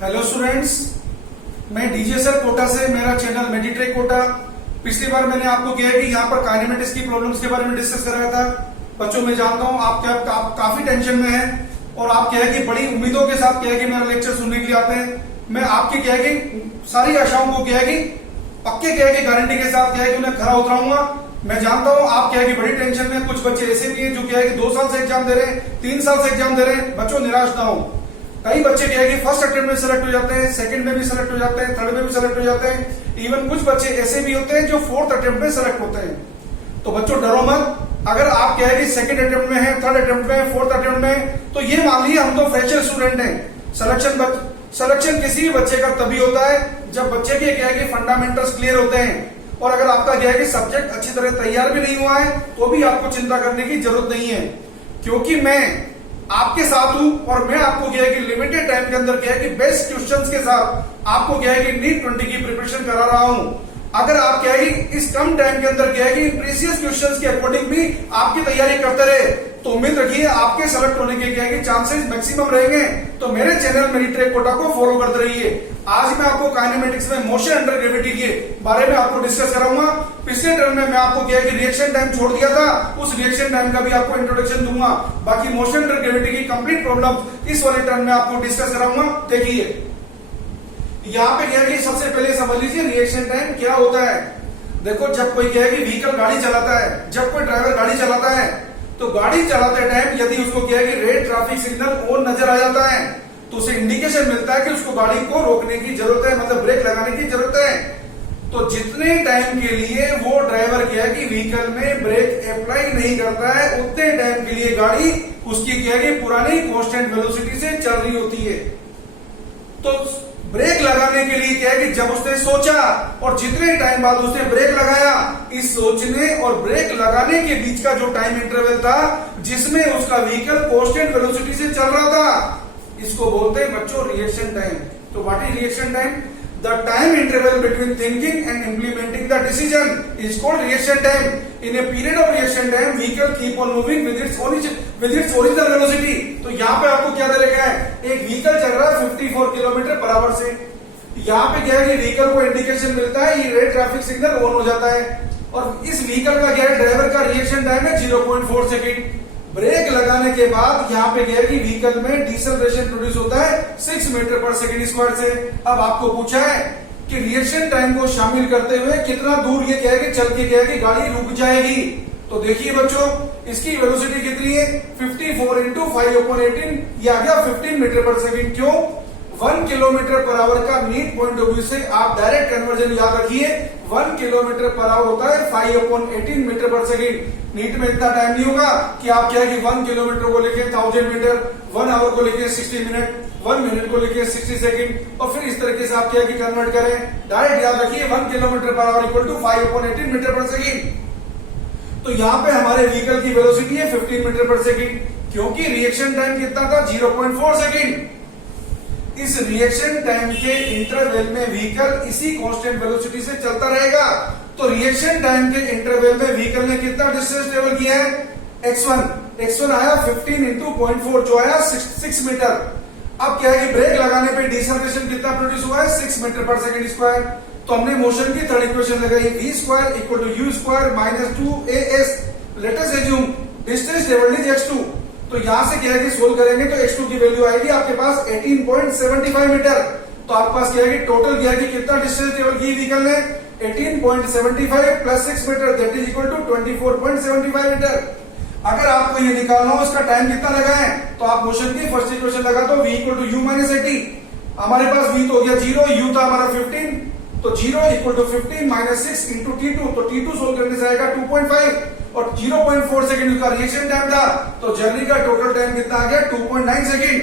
Hello students, मैं DJ sir Kota से, मेरा चैनल मेडिट्रेक कोटा। पिछली बार मैंने आपको किया कि यहाँ पर काइनेमेटिक्स की प्रॉब्लम्स के बारे में डिस्कस कराया था। बच्चों, मैं जानता हूँ आप काफी टेंशन में हैं और आप क्या है कि बड़ी उम्मीदों के साथ क्या है कि मेरा लेक्चर सुनने के लिए आते हैं। मैं आपकी क्या है कि सारी आशाओं को क्या है कि पक्के क्या है कि गारंटी के साथ क्या है कि उन्हें खरा उतराऊंगा। मैं जानता हूँ आप क्या है कि बड़ी टेंशन में। कुछ बच्चे ऐसे भी हैं जो क्या है कि 2 साल से एग्जाम दे रहे हैं, 3 साल से एग्जाम दे रहे हैं। बच्चों, निराश ना हो। कई बच्चे क्या है कि फर्स्ट अटेम्प्ट में सेलेक्ट हो जाते हैं, सेकंड में भी सेलेक्ट हो जाते हैं, थर्ड में भी सेलेक्ट हो जाते हैं। इवन कुछ बच्चे ऐसे भी होते हैं जो फोर्थ अटेम्प्ट में सेलेक्ट होते हैं। तो बच्चों, डरो मत। अगर आप क्या है कि सेकंड अटेम्प्ट में है, थर्ड अटेम्प्ट में, फोर्थ अटेम्प्ट में, तो ये मान लीजिए हम तो फ्रेशर स्टूडेंट हैं। सिलेक्शन किसी भी बच्चे का तभी होता है जब बच्चे के क्या है कि फंडामेंटल्स क्लियर होते हैं। और अगर आपका क्या है कि सब्जेक्ट अच्छी तरह तैयार भी नहीं हुआ है तो भी आपको चिंता करने की जरूरत नहीं है, क्योंकि मैं आपके साथ हूं और मैं आपको क्या है कि लिमिटेड टाइम के अंदर क्या है कि बेस्ट क्वेश्चंस के साथ आपको क्या है कि नीट 20 की प्रिपरेशन करा रहा हूं। अगर आप क्या है कि इस कम टाइम के अंदर क्या है कि प्रीसियस क्वेश्चंस के अकॉर्डिंग भी आपकी तैयारी करते रहे तो उम्मीद रखिए आपके सेलेक्ट होने के क्या है कि चांसेस मैक्सिमम रहेंगे। तो मेरे चैनल मेडिट्रेक कोटा को फॉलो करते रहिए। आज मैं आपको काइनेमेटिक्स में मोशन अंडर ग्रेविटी के बारे में आपको डिस्कस कराऊंगा। पिछले टर्म में मैं आपको क्या है कि रिएक्शन टाइम छोड़ दिया था, उस रिएक्शन टाइम का भी आपको इंट्रोडक्शन दूंगा। बाकी मोशन अंडर ग्रेविटी की कंप्लीट प्रॉब्लम इस वाले टर्म में आपको डिस्कस कराऊंगा। देखिए यहाँ पे क्या है कि सबसे पहले समझ लीजिए रिएक्शन टाइम क्या होता है। देखो, जब कोई क्या है कि व्हीकल गाड़ी चलाता है, जब कोई ड्राइवर गाड़ी चलाता है तो गाड़ी चलाते टाइम यदि उसको क्या है कि रेड ट्रैफिक सिग्नल ऑन नजर आ जाता है तो उसे इंडिकेशन मिलता है कि उसको गाड़ी को रोकने की जरूरत है, मतलब ब्रेक लगाने की जरूरत है। तो जितने टाइम के लिए वो ड्राइवर क्या है कि व्हीकल में ब्रेक अप्लाई नहीं करता है, उतने टाइम के लिए गाड़ी उसकी क्या है कि पुरानी कांस्टेंट वेलोसिटी से चल रही होती है। तो ब्रेक लगाने के लिए क्या है कि जब उसने सोचा और जितने टाइम बाद उसने ब्रेक लगाया, इस सोचने और ब्रेक लगाने के बीच का जो टाइम इंटरवल था जिसमें उसका व्हीकल कांस्टेंट वेलोसिटी से चल रहा था, इसको बोलते हैं बच्चों रिएक्शन टाइम। तो what is reaction time? The time interval between thinking and implementing the decision is called reaction time. In a period of reaction time vehicle keep on moving with its original velocity. तो यहाँ पे आपको क्या दे रखा है? एक vehicle चल रहा है 54 किलोमीटर पर आवर से। यहाँ पे क्या है कि व्हीकल को इंडिकेशन मिलता है, ये रेड ट्रैफिक सिग्नल ऑन हो जाता है और इस व्हीकल का क्या है, ड्राइवर का रिएक्शन टाइम है 0.4 सेकेंड। ब्रेक लगाने के बाद यहाँ पे क्या है कि व्हीकल में डिसेलरेशन प्रोड्यूस होता है 6 मीटर पर सेकेंड स्क्वायर से। अब आपको पूछा है कि रिएक्शन टाइम को शामिल करते हुए कितना दूर ये क्या है कि चल के क्या है कि गाड़ी रुक जाएगी। तो देखिए बच्चों, इसकी वेलोसिटी कितनी है? 54 इंटू 5/18, ये आ गया 15 मीटर पर सेकेंड। क्यों? 1 किलोमीटर पर आवर का नीट पॉइंट ऑफ व्यू से आप डायरेक्ट कन्वर्जन याद रखिए, 1 किलोमीटर पर आवर होता है 5/18 मीटर पर सेकेंड। नीट में इतना टाइम नहीं होगा कि आप क्या है कि 1 किलोमीटर को लेके 1000 मीटर, 1 आवर को लेके 60 मिनट, 1 मिनट को लेके 60 सेकेंड और फिर इस तरीके से आप क्या है कि कन्वर्ट करें। डायरेक्ट याद रखिए 1 kilometre per hour equal to 5/18 metre per second. तो यहाँ पे हमारे व्हीकल की वेलोसिटी है 15 मीटर पर सेकेंड, क्योंकि रिएक्शन टाइम कितना था? 0.4 सेकेंड। इस रिएक्शन टाइम के इंटरवल में व्हीकल इसी कांस्टेंट वेलोसिटी से चलता रहेगा। तो रिएक्शन टाइम के इंटरवल में व्हीकल ने कितना डिस्टेंस ट्रेवल किया है? x1 आया 15 इंटू 0.4 जो आया 6 मीटर। अब क्या है कि ब्रेक लगाने पे डिसेलरेशन कितना प्रोड्यूस हुआ है? 6 मीटर पर सेकेंड स्क्वायर। तो हमने मोशन की थर्ड इक्वेशन लगाई, v square equal to u square minus 2as। Let us assume distance travelled is x2। तो यहां से क्या है कि सोल्व करेंगे तो x2 की वैल्यू आएगी आपके पास 18.75 मीटर। तो आपके पास क्या है कि टोटल क्या है कि कितना डिस्टेंस ट्रेवल की व्हीकल ने? 18.75 plus 6 metre that is equal to 24.75 metre. अगर आपको ये निकालना हो इसका टाइम कितना लगा है तो आप मोशन की फर्स्ट इक्वेशन लगा दो, v equal to u minus 80। हमारे पास v तो हो गया 0, u था हमारा 15, तो 0 equal to 15 minus 6 into t2। तो t2 सोल्व करने से आएगा 2.5 और 0.4 सेकेंड उसका रिएक्शन टाइम था। तो जर्नी का टोटल टाइम कितना आ गया? 2.9 सेकेंड।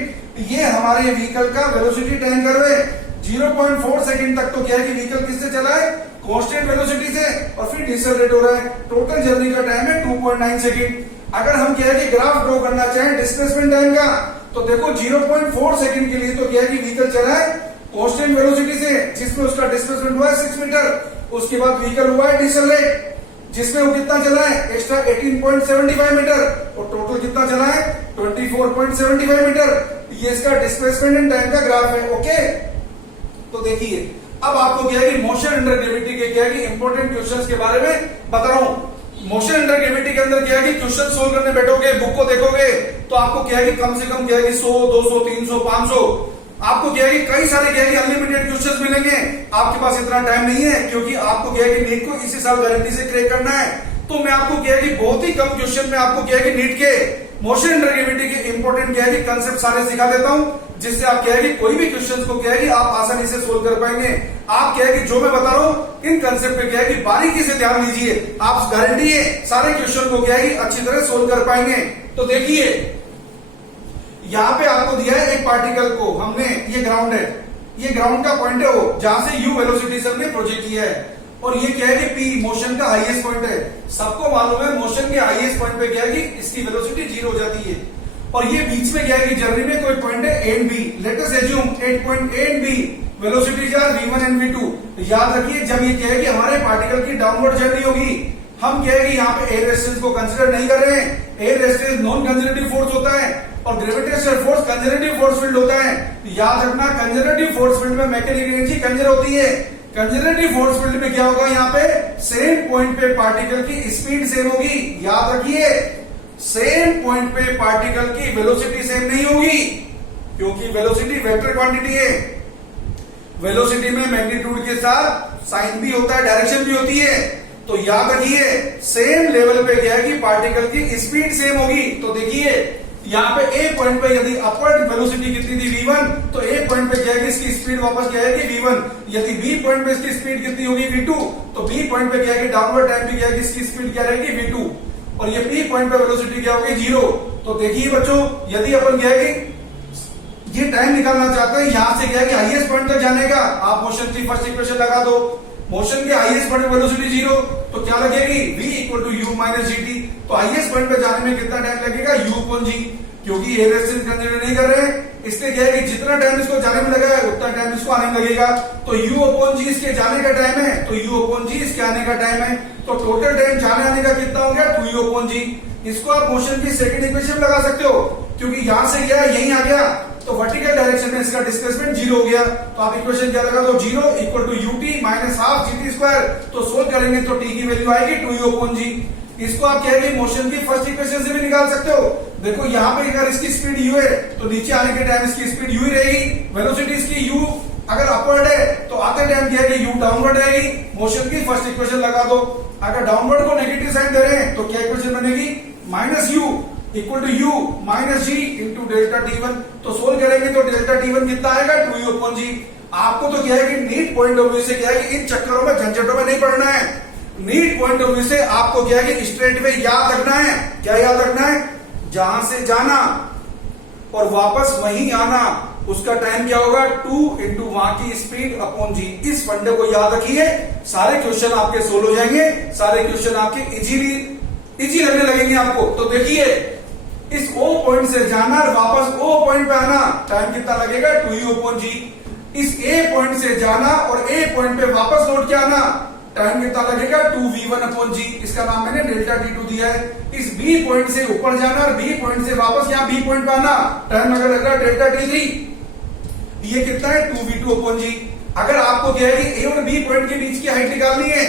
ये हमारे व्हीकल का वेलोसिटी टाइम कर्व है। 0.4 सेकेंड तक तो क्या है कि व्हीकल किससे चला है? कांस्टेंट वेलोसिटी से, और फिर डिसेलरेट हो रहा है। टोटल जर्नी का टाइम है 2.9 सेकेंड। अगर हम क्या है कि ग्राफ ड्रॉ करना चाहें डिस्प्लेसमेंट टाइम का, तो देखो 0.4 सेकेंड के लिए तो क्या है कि व्हीकल चला है कांस्टेंट वेलोसिटी से, जिसमें उसका डिस्प्लेसमेंट हुआ है 6 मीटर। उसके बाद व्हीकल हुआ है डिसेलरेट, जिसमें वो कितना चला है? Extra 18.75 metre. और टोटल कितना चला है? 24.75 मीटर। ये इसका डिस्प्लेसमेंट एंड टाइम का ग्राफ है। ओके, तो देखिए अब आपको क्या है कि मोशन अंडर ग्रेविटी के क्या है कि इंपॉर्टेंट क्वेश्चंस के बारे में बता रहा हूं। मोशन अंडर ग्रेविटी के अंदर क्या है कि क्वेश्चन सोल्व करने बैठोगे, बुक को देखोगे तो आपको क्या है कि कम से कम क्या है कि 100, 200, 300, 500 आपको क्या है कि कई सारे क्या है कि अनलिमिटेड क्वेश्चंस मिलेंगे। आपके पास इतना टाइम नहीं है क्योंकि आपको क्या है कि नीट को इसी साल गारंटी से क्रैक करना है। तो मैं आपको क्या है कि बहुत ही कम क्वेश्चन में आपको क्या है कि नीट के मोशन अंडर ग्रेविटी के इंपॉर्टेंट क्या है कि कंसेप्ट सारे सिखा देता हूं, जिससे आप क्या है कि कोई भी क्वेश्चन को क्या है कि आप आसानी से सोल्व कर पाएंगे। आप क्या है कि जो मैं बता रहा हूं इन कंसेप्ट पे क्या है कि बारीकी से ध्यान दीजिए, आप गारंटी है सारे क्वेश्चन को क्या है कि अच्छी तरह सोल्व कर पाएंगे। तो देखिए यहां पे आपको दिया है एक पार्टिकल को हमने, ये ग्राउंड है, ये ग्राउंड का पॉइंट है वो जहां से यू वेलोसिटी से हमने प्रोजेक्ट किया है, और ये क्या है कि पी मोशन का हाईएस्ट पॉइंट है। सबको मालूम है मोशन के हाईएस्ट पॉइंट पे क्या है कि इसकी वेलोसिटी 0 हो जाती है, और ये बीच में क्या है कि जर्नी में कोई पॉइंट है A and B. Let us assume at point A and B, velocities are v1 and v2। याद रखिए जब ये क्या है कि हमारे पार्टिकल की डाउनवर्ड जर्नी होगी, हम क्या है कि यहाँ पे एयर रेजिस्टेंस को कंसिडर नहीं कर रहे हैं। Air resistance non conservative force होता है और gravitational force conservative force field होता है। याद रखना कंजर्वेटिव फोर्स फील्ड में मैकेनिकल एनर्जी कंजर्व होती है। कंजर्वेटिव फोर्स फील्ड में क्या होगा, यहाँ पे सेम पॉइंट पे पार्टिकल की स्पीड सेम होगी। याद रखिए सेम पॉइंट पे पार्टिकल की वेलोसिटी सेम नहीं होगी, क्योंकि वेलोसिटी वेक्टर क्वांटिटी है। वेलोसिटी में मैग्नीट्यूड के साथ साइन भी होता है, डायरेक्शन भी होती है। तो याद रखिए सेम लेवल पे क्या है कि पार्टिकल की स्पीड सेम होगी। तो देखिए यहाँ पे ए पॉइंट पे यदि अपवर्ड वेलोसिटी कितनी थी v1, तो ए पॉइंट पे क्या है कि इसकी स्पीड वापस क्या है कि v1। यदि बी पॉइंट पे इसकी स्पीड कितनी होगी v2, तो बी पॉइंट पे क्या है कि डाउनवर्ड टाइम भी क्या है कि इसकी स्पीड क्या रहेगी v2, और ये पी पॉइंट पे वेलोसिटी क्या होगी 0। तो देखिए बच्चों यदि अपन क्या है कि ये टाइम निकालना चाहते हैं यहां से क्या है कि हाईएस्ट पॉइंट तक जाने का, आप मोशन की फर्स्ट इक्वेशन लगा दो। मोशन के हाईएस्ट पॉइंट पे वेलोसिटी 0, तो क्या लगेगी v equal to u minus g t. तो हाईएस्ट पॉइंट पे जाने में कितना टाइम लगेगा u अपॉन जी, क्योंकि एयर रेजिस्टेंस कंसीडर नहीं कर रहे हैं, इसलिए क्या है कि जितना टाइम इसको जाने में लगा है उतना टाइम इसको आने में लगेगा। तो u अपॉन जी इसके जाने का टाइम है, तो u अपॉन जी इसके आने का टाइम है, तो टोटल टाइम जाने आने का कितना हो गया 2u अपॉन जी। इसको आप मोशन की सेकंड इक्वेशन लगा सकते हो, क्योंकि यहां से क्या है यही आ गया, तो वर्टिकल डायरेक्शन में इसका डिस्प्लेसमेंट 0 हो गया। तो आप इक्वेशन क्या लगा दो 0 equal to u t minus half g t square. तो सोल्व करेंगे तो टी की वैल्यू आएगी 2u अपॉन जी। इसको आप कहेंगे मोशन की फर्स्ट इक्वेशन से भी निकाल सकते हो। देखो यहाँ पे अगर इसकी स्पीड u है तो नीचे आने के टाइम इसकी स्पीड u ही रहेगी। वेलोसिटी इसकी u अगर अपवर्ड है तो आते टाइम क्या है कि u डाउनवर्ड रहेगी। मोशन की फर्स्ट इक्वेशन लगा दो। अगर डाउनवर्ड को नेगेटिव साइन दे रहे हैं तो क्या इक्वेशन बनेगी minus u equal to u minus G into delta T one. तो सोल्व करेंगे तो डेल्टा टी1 कितना आएगा 2u अपॉन जी। आपको तो क्या है कि नीट पॉइंट ऑफ व्यू से क्या है कि इन चक्करों में झंझटों में नहीं पड़ना है। नीट पॉइंट ऑफ व्यू से आपको क्या है कि स्ट्रेट वे याद रखना है। क्या याद रखना है, जहां से जाना और वापस वहीं आना उसका टाइम क्या होगा 2 इंटू वहां की स्पीड अपॉन जी। इस फंडे को याद रखिए, सारे क्वेश्चन आपके सोल्व हो जाएंगे, सारे क्वेश्चन आपके इजी लगने लगेंगे आपको। तो देखिए इस O पॉइंट से जाना और वापस O पॉइंट पे आना टाइम कितना लगेगा 2u अपॉन जी। इस A पॉइंट से जाना और A पॉइंट पे वापस लौट के आना टाइम कितना लगेगा 2v1 अपॉन जी। इसका नाम मैंने डेल्टा t2 दिया है। इस B पॉइंट से ऊपर जाना और B पॉइंट से वापस यहाँ B पॉइंट पे आना टाइम अगर लग रहा है डेल्टा t3। ये कितना है 2v2 अपॉन जी। अगर आपको क्या है कि A और B पॉइंट के बीच की हाइट निकालनी है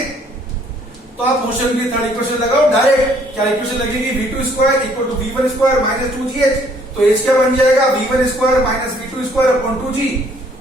तो आप मोशन की थर्ड इक्वेशन लगाओ डायरेक्ट। क्या इक्वेशन लगेगी v2 square equal to v1 square minus 2gh। तो h क्या बन जाएगा v1 square minus v2 square upon 2g।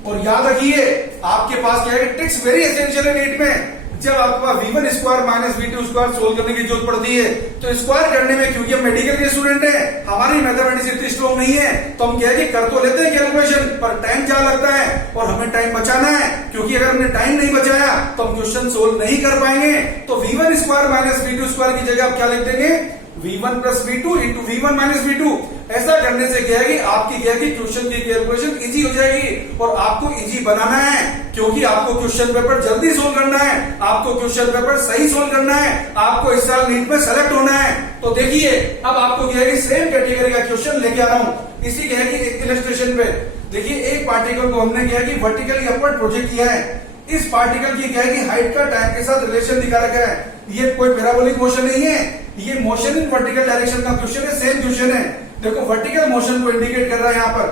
और याद रखिए आपके पास क्या है ट्रिक्स वेरी एसेंशियल है नीट में। जब आपका v1 square minus v2 square solve करने की जरूरत पड़ती है तो स्क्वायर करने में, क्योंकि हम मेडिकल के स्टूडेंट हैं, हमारी मैथमेटिक्स इतनी स्ट्रॉन्ग नहीं है, तो हम क्या है कि कर तो लेते हैं कैलकुलेशन, पर टाइम ज्यादा लगता है और हमें टाइम बचाना है। क्योंकि अगर हमने टाइम नहीं बचाया तो हम क्वेश्चन सोल्व नहीं कर पाएंगे। तो v1 square minus v2 square की जगह आप क्या लिख देंगे v1 plus v2 into v1 minus v2। ऐसा करने से क्या है कि आपकी क्या है कि क्वेश्चन की कैलकुलेशन इजी हो जाएगी और आपको इजी बनाना है, क्योंकि आपको क्वेश्चन पेपर जल्दी सोल्व करना है, आपको क्वेश्चन पेपर सही सोल्व करना है, आपको इस साल नीट में सेलेक्ट होना है। तो देखिए अब आपको क्या है कि सेम कैटेगरी का क्वेश्चन लेके आ रहा हूं। इसी क्या है कि एक इलस्ट्रेशन पे देखिए एक पार्टिकल को हमने क्या है कि वर्टिकली अपवर्ड प्रोजेक्ट किया है। इस पार्टिकल की क्या है कि हाइट का टाइम के साथ रिलेशन दिखा रखा है। ये कोई पैराबोलिक मोशन नहीं है, ये मोशन इन वर्टिकल डायरेक्शन का क्वेश्चन है, सेम क्वेश्चन है। देखो वर्टिकल मोशन को इंडिकेट कर रहा है यहाँ पर।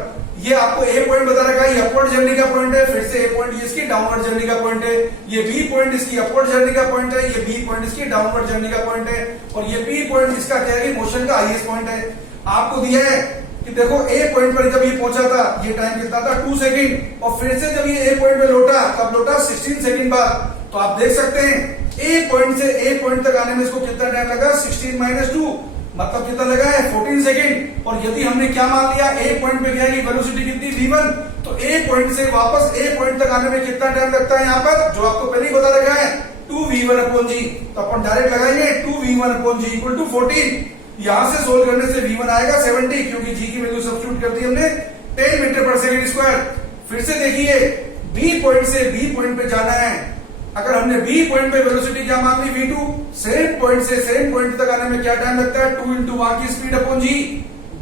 ये आपको ए पॉइंट बता रखा है, ये अपवर्ड जर्नी का पॉइंट है, फिर से ए पॉइंट ये इसकी डाउनवर्ड जर्नी का पॉइंट है, ये बी पॉइंट इसकी अपवर्ड जर्नी का पॉइंट है, ये बी पॉइंट इसकी डाउनवर्ड जर्नी का पॉइंट है, और ये बी पॉइंट इसका क्या है कि मोशन का हाईएस्ट पॉइंट है। आपको दिया है कि देखो ए पॉइंट पर जब ये पहुंचा था ये टाइम कितना था 2 सेकंड, और फिर से जब ये ए पॉइंट पे लौटा कब लौटा 16 सेकंड बाद। तो आप देख सकते हैं ए पॉइंट से ए पॉइंट तक आने में इसको कितना टाइम लगा 16 - 2 मतलब कितना लगा है 14 सेकंड। और यदि हमने क्या मान लिया ए पॉइंट पे गया कि वेलोसिटी कितनी v1, तो ए पॉइंट से वापस ए पॉइंट तक आने में कितना टाइम लगता है यहाँ पर, जो आपको पहले ही बता रखा है 2v1/g। तो अपन डायरेक्ट लगाएंगे 2v1/g = 14। यहां से सोल्व करने से v1 आएगा 70, क्योंकि g की वैल्यू सब्स्टिट्यूट कर दी हमने 10 मीटर/सेकंड²। फिर से देखिए b पॉइंट से b पॉइंट पे जाना है, अगर हमने b पॉइंट पे वेलोसिटी क्या मान ली v2, सेम पॉइंट से सेम पॉइंट तक आने में क्या टाइम लगता है 2 × वहां की स्पीड/g।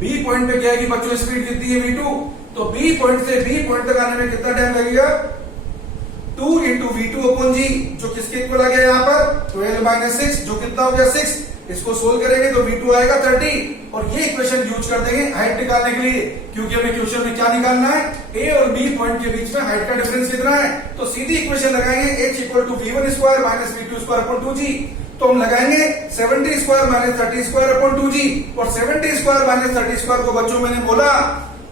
b पॉइंट पे क्या है कि बच्चों स्पीड कितनी है v2, तो b पॉइंट से b पॉइंट तक आने में कितना टाइम लगेगा 2 × v2/g, जो किसके इक्वल आ गया यहाँ पर 12 - 6, जो कितना हो गया 6। इसको सोल्व करेंगे तो v2 आएगा 30, और ये इक्वेशन यूज कर देंगे हाइट निकालने के लिए, क्योंकि हमें क्वेश्चन में क्या निकालना है a और b पॉइंट के बीच में हाइट का डिफरेंस कितना है। तो सीधी इक्वेशन लगाएंगे h = v1² - v2² तो हम लगाएंगे 70² - 30² और 70² - 30² को बच्चों मैंने बोला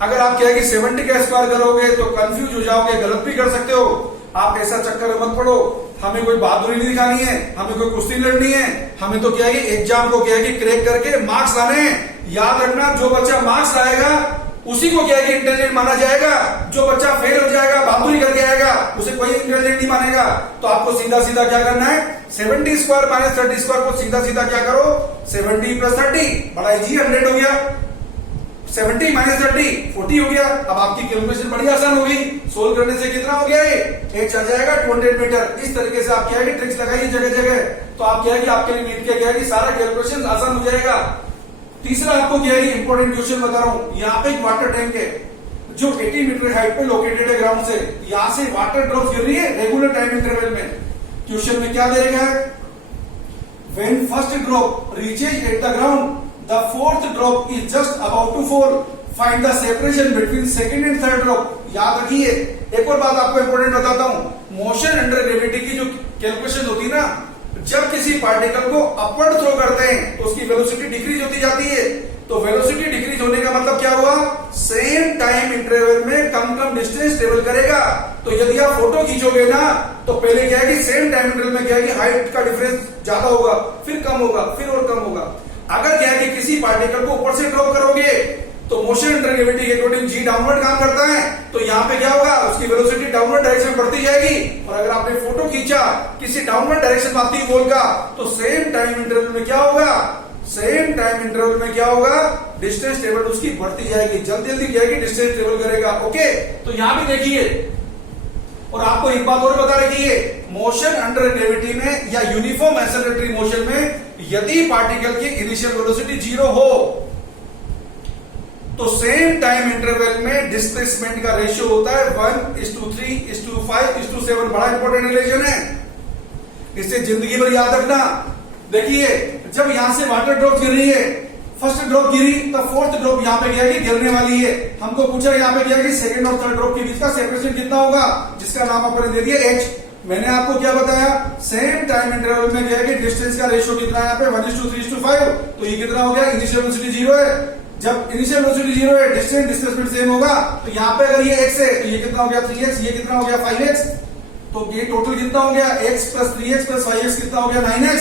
अगर आप क्या कि 70 का स्क्वायर करोगे तो कंफ्यूज हो जाओगे, गलत भी कर सकते हो। आप ऐसा चक्कर मत पड़ो, हमें कोई बहादुरी नहीं दिखानी है, हमें कोई कुश्ती लड़नी है, हमें तो क्या है कि एग्जाम को क्या है कि क्रैक करके मार्क्स लाने हैं। याद रखना जो बच्चा मार्क्स लाएगा उसी को क्या है कि इंटेलिजेंट माना जाएगा, जो बच्चा फेल हो जाएगा बहादुरी करके आएगा उसे कोई इंटेलिजेंट नहीं मानेगा। तो आपको सीधा सीधा क्या करना है 70² - 30² को सीधा सीधा क्या करो 70 + 30 बड़ा इजी 100 हो गया, 70 - 30 40 हो गया। अब आपकी कैलकुलेशन बड़ी आसान होगी, सोल्व करने से कितना हो गया ये h आ जाएगा 200 मीटर। इस तरीके से आप क्या है कि ट्रिक्स लगाइए जगह जगह, तो आप क्या है कि आपके लिए नीट क्या है कि सारा कैलकुलेशन आसान हो जाएगा। तीसरा आपको क्या है इंपॉर्टेंट क्वेश्चन बता रहा हूं, यहाँ पे एक वाटर टैंक है जो 80 मीटर हाइट पे लोकेटेड है ग्राउंड से, यहां से वाटर ड्रॉप गिर रही है रेगुलर टाइम इंटरवल में। क्वेश्चन में क्या दे रखा है when first drop reaches at the ground the fourth drop is just about to fall, find the separation between second and third drop। याद रखिए एक और बात आपको इंपॉर्टेंट बताता हूं, मोशन अंडर ग्रेविटी की जो कैलकुलेशन होती है ना, जब किसी पार्टिकल को अपवर्ड थ्रो करते हैं तो उसकी वेलोसिटी डिक्रीज होती जाती है। तो वेलोसिटी डिक्रीज होने का मतलब क्या हुआ सेम टाइम इंटरवल में कम डिस्टेंस ट्रेवल करेगा। तो यदि आप फोटो खींचोगे ना तो पहले क्या है कि सेम टाइम इंटरवल में क्या है कि हाइट का डिफरेंस ज्यादा होगा, फिर कम होगा, फिर और कम होगा। अगर क्या है कि किसी पार्टिकल को ऊपर से ड्रॉप करोगे तो मोशन अंडर ग्रेविटी के अकॉर्डिंग जी डाउनवर्ड काम करता है, तो यहाँ पे क्या होगा उसकी वेलोसिटी डाउनवर्ड डायरेक्शन में बढ़ती जाएगी। और अगर आपने फोटो खींचा किसी डाउनवर्ड डायरेक्शन में आती बोल का तो सेम टाइम इंटरवल में क्या होगा सेम टाइम इंटरवल में क्या होगा डिस्टेंस टेबल उसकी बढ़ती जाएगी, जल्दी जल्दी क्या है कि डिस्टेंस टेबल करेगा। ओके, तो यहां भी देखिए और आपको एक बात और बता रखी है, मोशन अंडर ग्रेविटी में या यूनिफॉर्म एक्सेलरेटरी मोशन में यदि पार्टिकल की इनिशियल वेलोसिटी 0 हो तो सेम टाइम इंटरवल में डिस्प्लेसमेंट का रेशियो होता है 1:3:5:7। बड़ा इंपॉर्टेंट रिलेशन है, इसे जिंदगी भर याद रखना। देखिए जब यहां से वाटर ड्रॉप गिर रही है, फर्स्ट ड्रॉप गिरी तो फोर्थ ड्रॉप यहां पे गया कि गिरने वाली है। हमको पूछा यहां पे गया कि सेकंड और थर्ड ड्रॉप के बीच का सेपरेशन कितना होगा, जिसका नाम अपन दे दिया h। मैंने आपको क्या बताया सेम टाइम इंटरवल में गया कि डिस्टेंस का रेशियो कितना है यहाँ पे 1:3:5। तो ये कितना हो गया इनिशियल वेलोसिटी 0 है। जब इनिशियल वेलोसिटी 0 है डिस्टेंस डिस्प्लेसमेंट सेम होगा, तो यहाँ पे अगर ये x है तो ये कितना हो गया 3x, ये कितना हो गया 5x। तो ये टोटल कितना हो गया x + 3x + 5x कितना हो गया 9x।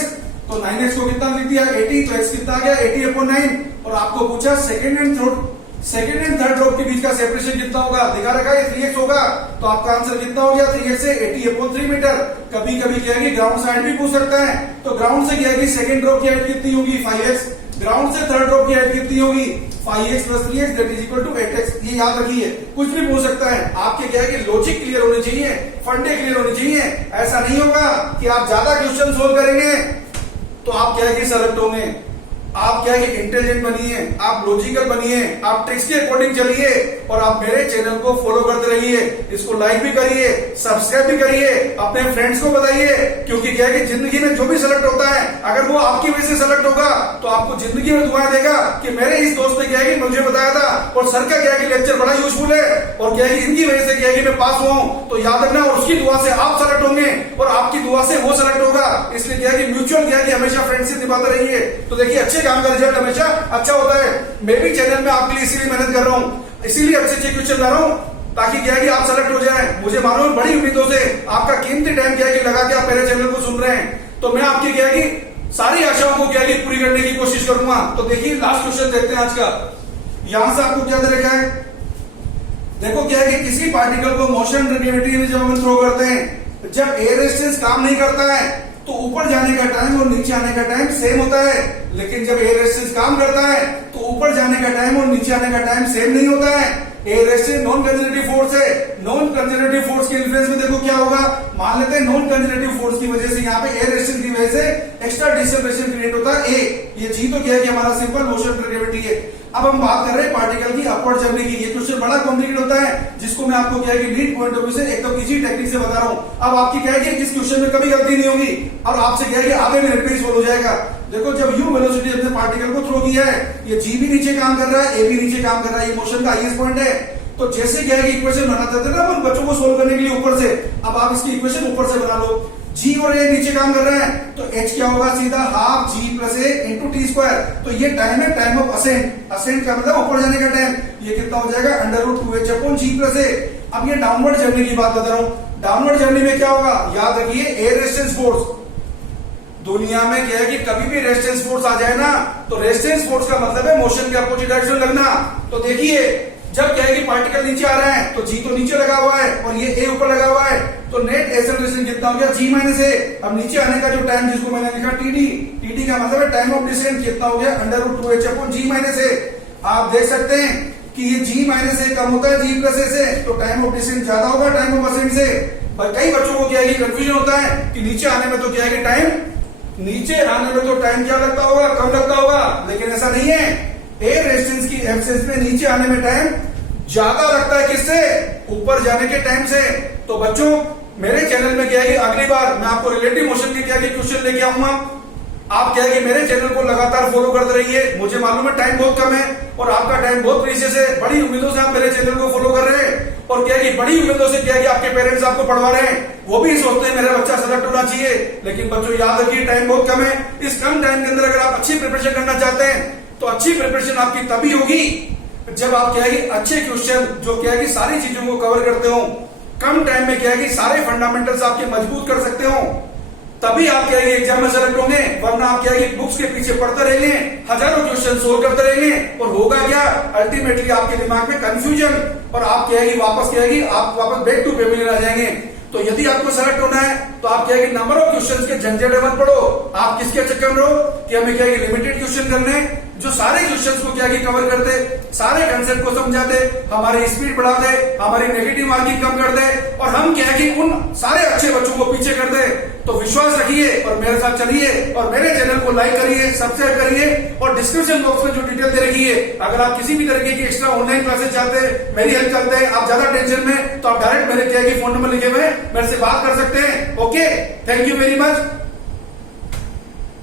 तो 9x को कितना लिख दिया 80, तो x कितना आ गया 80/9। और आपको पूछा सेकंड एंड थर्ड ड्रॉप के बीच का सेपरेशन कितना होगा, दिखा रखा है 3x होगा। तो आपका आंसर कितना हो गया 3x से 80/3 मीटर। कभी कभी क्या है कि ग्राउंड से हाइट भी पूछ सकता है, तो ग्राउंड से क्या है कि सेकंड ड्रॉप की हाइट कितनी होगी 5x, ग्राउंड से थर्ड ड्रॉप की हाइट कितनी होगी 5x + 3x that is equal to 8x। ये याद रखिए, कुछ भी पूछ सकता है, आपके क्या है कि लॉजिक क्लियर होनी चाहिए, फंडे क्लियर होनी चाहिए। ऐसा नहीं होगा कि आप ज्यादा क्वेश्चन सोल्व करेंगे तो आप क्या है कि सेलेक्ट होंगे। आप क्या है इंटेलिजेंट बनिए, आप लॉजिकल बनिए, आप ट्रिक्स के अकॉर्डिंग चलिए और आप मेरे चैनल को फॉलो करते रहिए। इसको लाइक भी करिए, सब्सक्राइब भी करिए, अपने फ्रेंड्स को बताइए, क्योंकि क्या है कि जिंदगी में जो भी सेलेक्ट होता है अगर वो आपकी वजह से सेलेक्ट होगा तो आपको जिंदगी में दुआएं देगा कि मेरे इस दोस्त ने क्या है कि मुझे बताया था और सर का क्या है कि लेक्चर बड़ा यूजफुल है और क्या है कि इनकी वजह से क्या है कि मैं पास हुआ हूं। तो याद रखना, और उसकी दुआ से आप सेलेक्ट होंगे और आपकी दुआ से वो सेलेक्ट होगा। इसलिए क्या है कि म्यूचुअल क्या है कि हमेशा फ्रेंडशिप निभाते रहिए। तो देखिए अच्छे काम का रिजल्ट हमेशा अच्छा होता है। मैं भी चैनल में आपके लिए इसीलिए मेहनत कर रहा हूं, इसीलिए अच्छे अच्छे क्वेश्चन ला रहा हूं ताकि क्या है कि आप सेलेक्ट हो जाएं। मुझे मालूम बड़ी उम्मीदों से आपका कीमती टाइम क्या है कि लगा के आप मेरे चैनल को सुन रहे हैं, तो मैं आपकी क्या है कि सारी आशाओं को क्या है कि पूरी करने की कोशिश करूंगा। तो देखिए लास्ट क्वेश्चन देखते हैं आज का। यहां से आपको क्या दे रखा है, देखो क्या है कि किसी पार्टिकल को मोशन ग्रेविटी में जब हम थ्रो करते हैं, जब एयर रेजिस्टेंस काम नहीं करता है तो ऊपर जाने का टाइम और नीचे आने का टाइम सेम होता है, लेकिन जब एयर रेजिस्टेंस काम करता है तो ऊपर जाने का टाइम और नीचे आने का टाइम सेम नहीं होता है। Air resistance non conservative force है। नॉन कंजर्वेटिव फोर्स के इन्फ्लुएंस में देखो क्या होगा, मान लेते हैं नॉन कंजर्वेटिव फोर्स की वजह से यहाँ पे एयर रेजिस्टेंस की वजह से एक्स्ट्रा डिसलेरेशन क्रिएट होता है ए। ये जी तो क्या है कि हमारा सिंपल मोशन ग्रेविटी है। अब हम बात कर रहे हैं पार्टिकल की अपवर्ड जर्नी की। ये क्वेश्चन बड़ा कॉम्प्लिकेट होता है, जिसको मैं आपको क्या है कि नीट पॉइंट ऑफ व्यू से एकदम इजी टेक्निक से बता रहा हूं। अब आपकी क्या है कि इस क्वेश्चन में कभी गलती नहीं होगी और आपसे क्या है कि आधे मिनट में ही सोल्व हो जाएगा। देखो जब यू वेलोसिटी अपने पार्टिकल को थ्रो किया है, ये जी भी नीचे काम कर रहा है, ए भी नीचे काम कर रहा है, ये मोशन का हाईएस्ट पॉइंट है। तो जैसे क्या है कि इक्वेशन बनाते थे ना अपन बच्चों को सोल्व करने के लिए ऊपर से, अब आप इसकी इक्वेशन ऊपर से बना लो। जी और ए नीचे काम कर रहे हैं तो एच क्या होगा, सीधा हाफ जी प्लस ए इंटू टी स्क्वायर। तो ये टाइम है, टाइम ऑफ असेंट। असेंट का मतलब ऊपर जाने का टाइम। ये कितना हो जाएगा, अंडर रूट 2h अपॉन जी प्लस ए। अब ये डाउनवर्ड जर्नी की बात बता रहा हूं। डाउनवर्ड जर्नी में क्या होगा, याद रखिए एयर रेजिस्टेंस फोर्स। दुनिया में क्या है कि कभी भी रेजिस्टेंस फोर्स आ जाए ना तो रेजिस्टेंस फोर्स का मतलब है मोशन के अपोजिट डायरेक्शन लगना। तो देखिए जब क्या है कि पार्टिकल नीचे आ रहा है तो जी तो नीचे लगा हुआ है और ये ए ऊपर लगा हुआ है, तो नेट एक्सेलरेशन कितना हो गया, जी माइनस ए। अब नीचे आने का जो टाइम जिसको मैंने लिखा टीडी, टीडी का मतलब है टाइम ऑफ डिसेंट, कितना हो गया, अंडर रूट 2h अपॉन जी माइनस ए। आप देख सकते हैं कि ये जी माइनस ए कम होता है जी प्लस ए से, तो टाइम ऑफ डिसेंट ज्यादा होगा टाइम ऑफ असेंट से। पर कई बच्चों को क्या है कि कंफ्यूजन होता है कि नीचे आने में तो क्या है कि टाइम, नीचे आने में तो टाइम क्या लगता होगा, कम लगता होगा, लेकिन ऐसा नहीं है। एयर रेजिस्टेंस की एब्सेंस में नीचे आने में टाइम ज्यादा लगता है, किससे, ऊपर जाने के टाइम से। तो बच्चों मेरे चैनल में क्या है कि अगली बार मैं आपको रिलेटिव मोशन के क्या क्वेश्चन लेके आऊंगा। आप क्या है कि मेरे चैनल को लगातार फॉलो करते रहिए। मुझे मालूम है टाइम बहुत कम है और आपका टाइम बहुत प्रीशियस है। बड़ी उम्मीदों से आप मेरे चैनल को फॉलो कर रहे हैं और क्या है कि बड़ी उम्मीदों से क्या है कि आपके पेरेंट्स आपको पढ़वा रहे हैं, वो भी सोचते हैं मेरा बच्चा सेलेक्ट होना चाहिए। लेकिन बच्चों याद रखिए टाइम बहुत कम है। इस कम टाइम के अंदर अगर आप अच्छी प्रिपरेशन करना चाहते हैं तो अच्छी प्रिपरेशन आपकी तभी होगी जब आप क्या है कि अच्छे क्वेश्चन जो क्या है कि सारी चीजों को कवर करते हो, कम टाइम में क्या है कि सारे फंडामेंटल्स आपके मजबूत कर सकते हो, तभी आप क्या है कि एग्जाम में सेलेक्ट होंगे। वरना आप क्या है कि बुक्स के पीछे पढ़ते रहेंगे, हजारों क्वेश्चन सोल्व करते रहेंगे और होगा क्या, अल्टीमेटली आपके दिमाग में कंफ्यूजन और आप क्या है कि वापस क्या है कि आप वापस बैक टू फैमिली आ जाएंगे। तो यदि आपको सेलेक्ट होना है तो आप क्या है कि नंबर ऑफ क्वेश्चंस के झंझट मत पड़ो। आप किसके चक्कर में रहो कि हमें क्या है कि लिमिटेड क्वेश्चन करने जो सारे क्वेश्चंस को क्या है कि कवर करते, सारे कंसेप्ट को समझाते, हमारी स्पीड बढ़ाते, हमारी नेगेटिव मार्किंग कम कर दे और हम क्या है कि उन सारे अच्छे बच्चों को पीछे कर दे। तो विश्वास रखिए और मेरे साथ चलिए और मेरे चैनल को लाइक करिए, सब्सक्राइब करिए और डिस्क्रिप्शन बॉक्स में जो डिटेल दे रखी है, अगर आप किसी भी तरीके की एक्स्ट्रा ऑनलाइन क्लासेस चाहते हैं, मेरी हेल्प चाहते हैं, आप ज्यादा टेंशन में, तो आप डायरेक्ट मेरे क्या है कि फोन नंबर लिखे हुए मेरे से बात कर सकते हैं। Okay, thank you very much.